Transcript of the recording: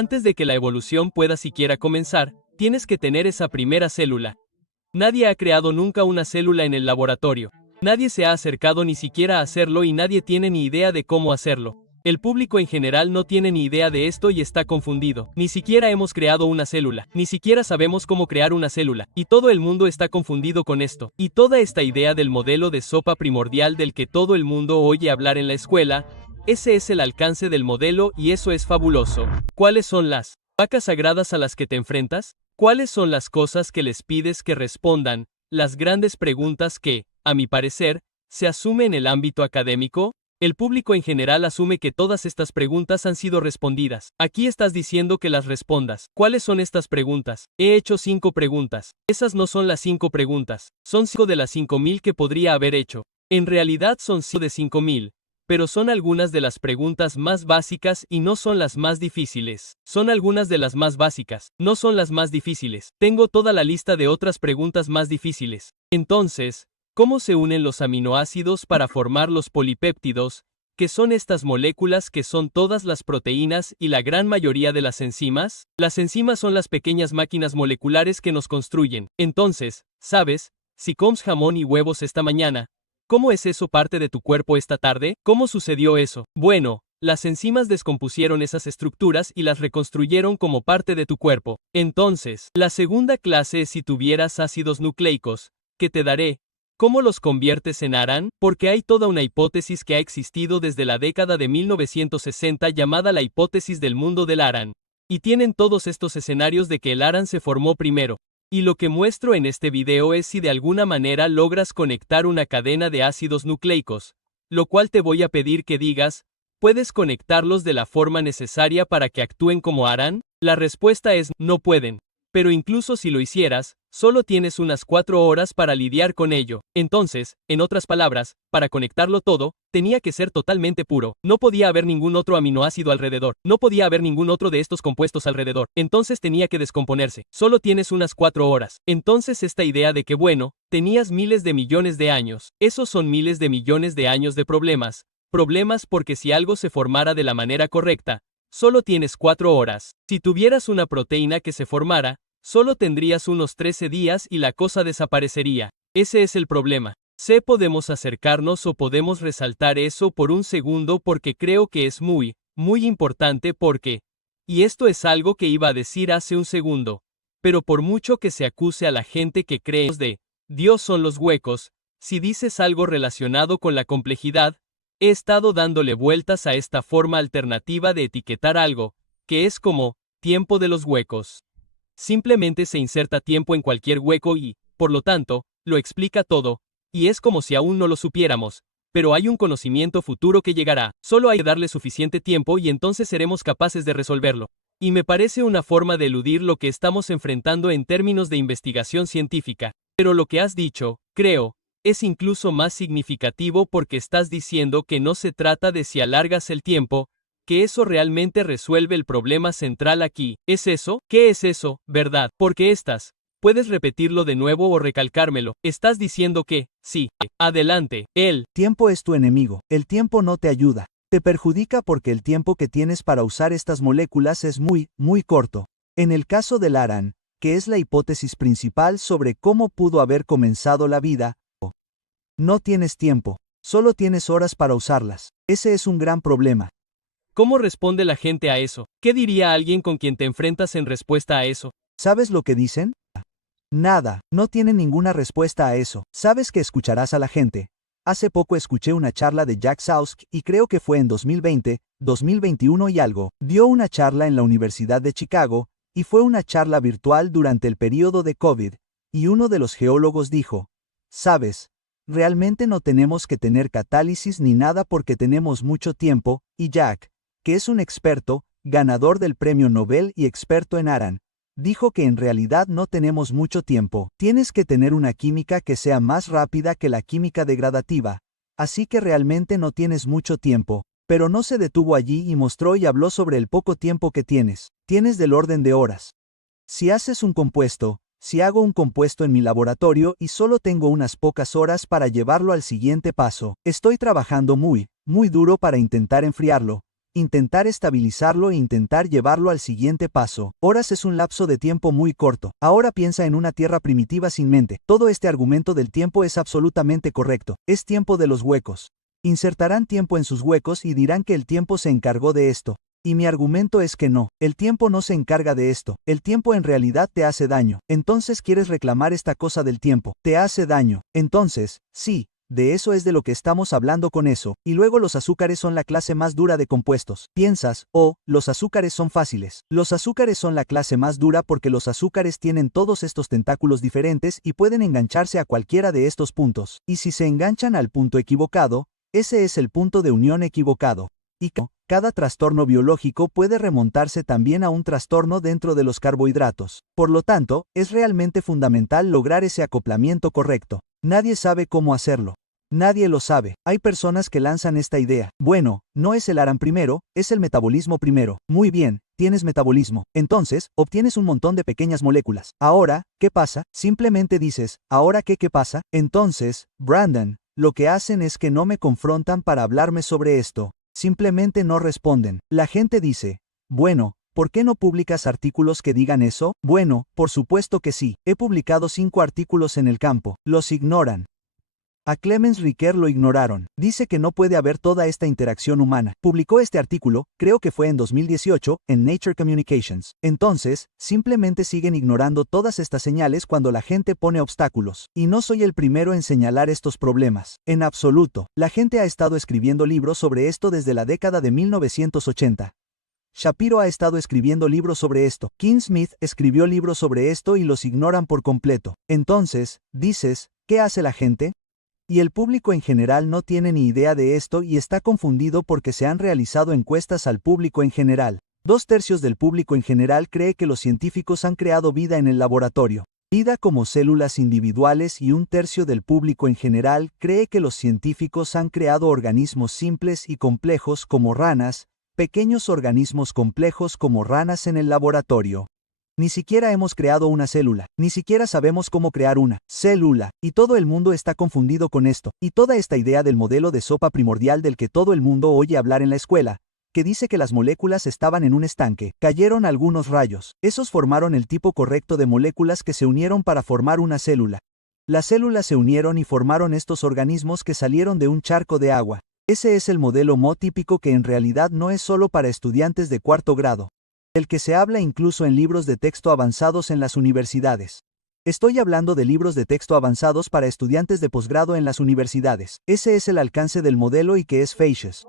Antes de que la evolución pueda siquiera comenzar, tienes que tener esa primera célula. Nadie ha creado nunca una célula en el laboratorio. Nadie se ha acercado ni siquiera a hacerlo y nadie tiene ni idea de cómo hacerlo. El público en general no tiene ni idea de esto y está confundido. Ni siquiera hemos creado una célula. Ni siquiera sabemos cómo crear una célula. Y todo el mundo está confundido con esto. Y toda esta idea del modelo de sopa primordial del que todo el mundo oye hablar en la escuela, ese es el alcance del modelo y eso es fabuloso. ¿Cuáles son las vacas sagradas a las que te enfrentas? ¿Cuáles son las cosas que les pides que respondan? Las grandes preguntas que, a mi parecer, se asume en el ámbito académico. El público en general asume que todas estas preguntas han sido respondidas. Aquí estás diciendo que las respondas. ¿Cuáles son estas preguntas? He hecho 5 preguntas. Esas no son las 5 preguntas. Son 5 de las 5000 que podría haber hecho. En realidad son 5 de 5000. Pero son algunas de las preguntas más básicas y no son las más difíciles. Son algunas de las más básicas, no son las más difíciles. Tengo toda la lista de otras preguntas más difíciles. Entonces, ¿cómo se unen los aminoácidos para formar los polipéptidos, que son estas moléculas que son todas las proteínas y la gran mayoría de las enzimas? Las enzimas son las pequeñas máquinas moleculares que nos construyen. Entonces, ¿sabes? Si comes jamón y huevos esta mañana, ¿cómo es eso parte de tu cuerpo esta tarde? ¿Cómo sucedió eso? Bueno, las enzimas descompusieron esas estructuras y las reconstruyeron como parte de tu cuerpo. Entonces, la segunda clase es si tuvieras ácidos nucleicos, que te daré. ¿Cómo los conviertes en ARAN? Porque hay toda una hipótesis que ha existido desde la década de 1960 llamada la hipótesis del mundo del ARAN. Y tienen todos estos escenarios de que el ARAN se formó primero. Y lo que muestro en este video es si de alguna manera logras conectar una cadena de ácidos nucleicos, lo cual te voy a pedir que digas, ¿puedes conectarlos de la forma necesaria para que actúen como ARAN? La respuesta es, no pueden. Pero incluso si lo hicieras, solo tienes unas 4 horas para lidiar con ello. Entonces, en otras palabras, para conectarlo todo, tenía que ser totalmente puro. No podía haber ningún otro aminoácido alrededor. No podía haber ningún otro de estos compuestos alrededor. Entonces tenía que descomponerse. Solo tienes unas 4 horas. Entonces esta idea de que bueno, tenías miles de millones de años. Esos son miles de millones de años de problemas. Problemas porque si algo se formara de la manera correcta, solo tienes 4 horas. Si tuvieras una proteína que se formara, solo tendrías unos 13 días y la cosa desaparecería. Ese es el problema. Podemos acercarnos o podemos resaltar eso por un segundo porque creo que es muy importante porque, y esto es algo que iba a decir hace un segundo, pero por mucho que se acuse a la gente que cree de Dios son los huecos, si dices algo relacionado con la complejidad, he estado dándole vueltas a esta forma alternativa de etiquetar algo, que es como tiempo de los huecos. Simplemente se inserta tiempo en cualquier hueco y, por lo tanto, lo explica todo, y es como si aún no lo supiéramos, pero hay un conocimiento futuro que llegará, solo hay que darle suficiente tiempo y entonces seremos capaces de resolverlo. Y me parece una forma de eludir lo que estamos enfrentando en términos de investigación científica. Pero lo que has dicho, creo, es incluso más significativo porque estás diciendo que no se trata de si alargas el tiempo, que eso realmente resuelve el problema central aquí. ¿Es eso? ¿Qué es eso, verdad? Porque puedes repetirlo de nuevo o recalcármelo. Estás diciendo que, sí, adelante, el tiempo es tu enemigo. El tiempo no te ayuda. Te perjudica porque el tiempo que tienes para usar estas moléculas es muy corto. En el caso del ARAN, que es la hipótesis principal sobre cómo pudo haber comenzado la vida, no tienes tiempo, solo tienes horas para usarlas. Ese es un gran problema. ¿Cómo responde la gente a eso? ¿Qué diría alguien con quien te enfrentas en respuesta a eso? ¿Sabes lo que dicen? Nada, no tienen ninguna respuesta a eso. ¿Sabes que escucharás a la gente? Hace poco escuché una charla de Jack Sausk y creo que fue en 2020, 2021 y algo. Dio una charla en la Universidad de Chicago, y fue una charla virtual durante el período de COVID, y uno de los geólogos dijo, ¿sabes? Realmente no tenemos que tener catálisis ni nada porque tenemos mucho tiempo, y Jack, que es un experto, ganador del premio Nobel y experto en ARAN, dijo que en realidad no tenemos mucho tiempo. Tienes que tener una química que sea más rápida que la química degradativa, así que realmente no tienes mucho tiempo. Pero no se detuvo allí y mostró y habló sobre el poco tiempo que tienes. Tienes del orden de horas. Si haces un compuesto, si hago un compuesto en mi laboratorio y solo tengo unas pocas horas para llevarlo al siguiente paso, estoy trabajando muy duro para intentar enfriarlo, intentar estabilizarlo e intentar llevarlo al siguiente paso. Horas es un lapso de tiempo muy corto. Ahora piensa en una tierra primitiva sin mente. Todo este argumento del tiempo es absolutamente correcto. Es tiempo de los huecos. Insertarán tiempo en sus huecos y dirán que el tiempo se encargó de esto. Y mi argumento es que no, el tiempo no se encarga de esto, el tiempo en realidad te hace daño. Entonces quieres reclamar esta cosa del tiempo, te hace daño. Entonces, sí. De eso es de lo que estamos hablando con eso, y luego los azúcares son la clase más dura de compuestos. Piensas, oh, los azúcares son fáciles. Los azúcares son la clase más dura porque los azúcares tienen todos estos tentáculos diferentes y pueden engancharse a cualquiera de estos puntos. Y si se enganchan al punto equivocado, ese es el punto de unión equivocado. Y cada trastorno biológico puede remontarse también a un trastorno dentro de los carbohidratos. Por lo tanto, es realmente fundamental lograr ese acoplamiento correcto. Nadie sabe cómo hacerlo. Nadie lo sabe. Hay personas que lanzan esta idea. Bueno, no es el ARAM primero, es el metabolismo primero. Muy bien, tienes metabolismo. Entonces, obtienes un montón de pequeñas moléculas. Ahora, ¿qué pasa? Simplemente dices, ¿ahora qué pasa? Entonces, Brandon, lo que hacen es que no me confrontan para hablarme sobre esto. Simplemente no responden. La gente dice, bueno, ¿por qué no publicas artículos que digan eso? Bueno, por supuesto que sí. He publicado 5 artículos en el campo. Los ignoran. A Clemens Riquer lo ignoraron. Dice que no puede haber toda esta interacción humana. Publicó este artículo, creo que fue en 2018, en Nature Communications. Entonces, simplemente siguen ignorando todas estas señales cuando la gente pone obstáculos. Y no soy el primero en señalar estos problemas. En absoluto. La gente ha estado escribiendo libros sobre esto desde la década de 1980. Shapiro ha estado escribiendo libros sobre esto. King Smith escribió libros sobre esto y los ignoran por completo. Entonces, dices, ¿qué hace la gente? Y el público en general no tiene ni idea de esto y está confundido porque se han realizado encuestas al público en general. 2/3 del público en general cree que los científicos han creado vida en el laboratorio. Vida como células individuales y 1/3 del público en general cree que los científicos han creado organismos simples y complejos como ranas, pequeños organismos complejos como ranas en el laboratorio. Ni siquiera hemos creado una célula, ni siquiera sabemos cómo crear una célula, y todo el mundo está confundido con esto, y toda esta idea del modelo de sopa primordial del que todo el mundo oye hablar en la escuela, que dice que las moléculas estaban en un estanque, cayeron algunos rayos, esos formaron el tipo correcto de moléculas que se unieron para formar una célula. Las células se unieron y formaron estos organismos que salieron de un charco de agua. Ese es el modelo Mo típico que en realidad no es solo para estudiantes de 4º grado. El que se habla incluso en libros de texto avanzados en las universidades. Estoy hablando de libros de texto avanzados para estudiantes de posgrado en las universidades. Ese es el alcance del modelo y que es fallacious.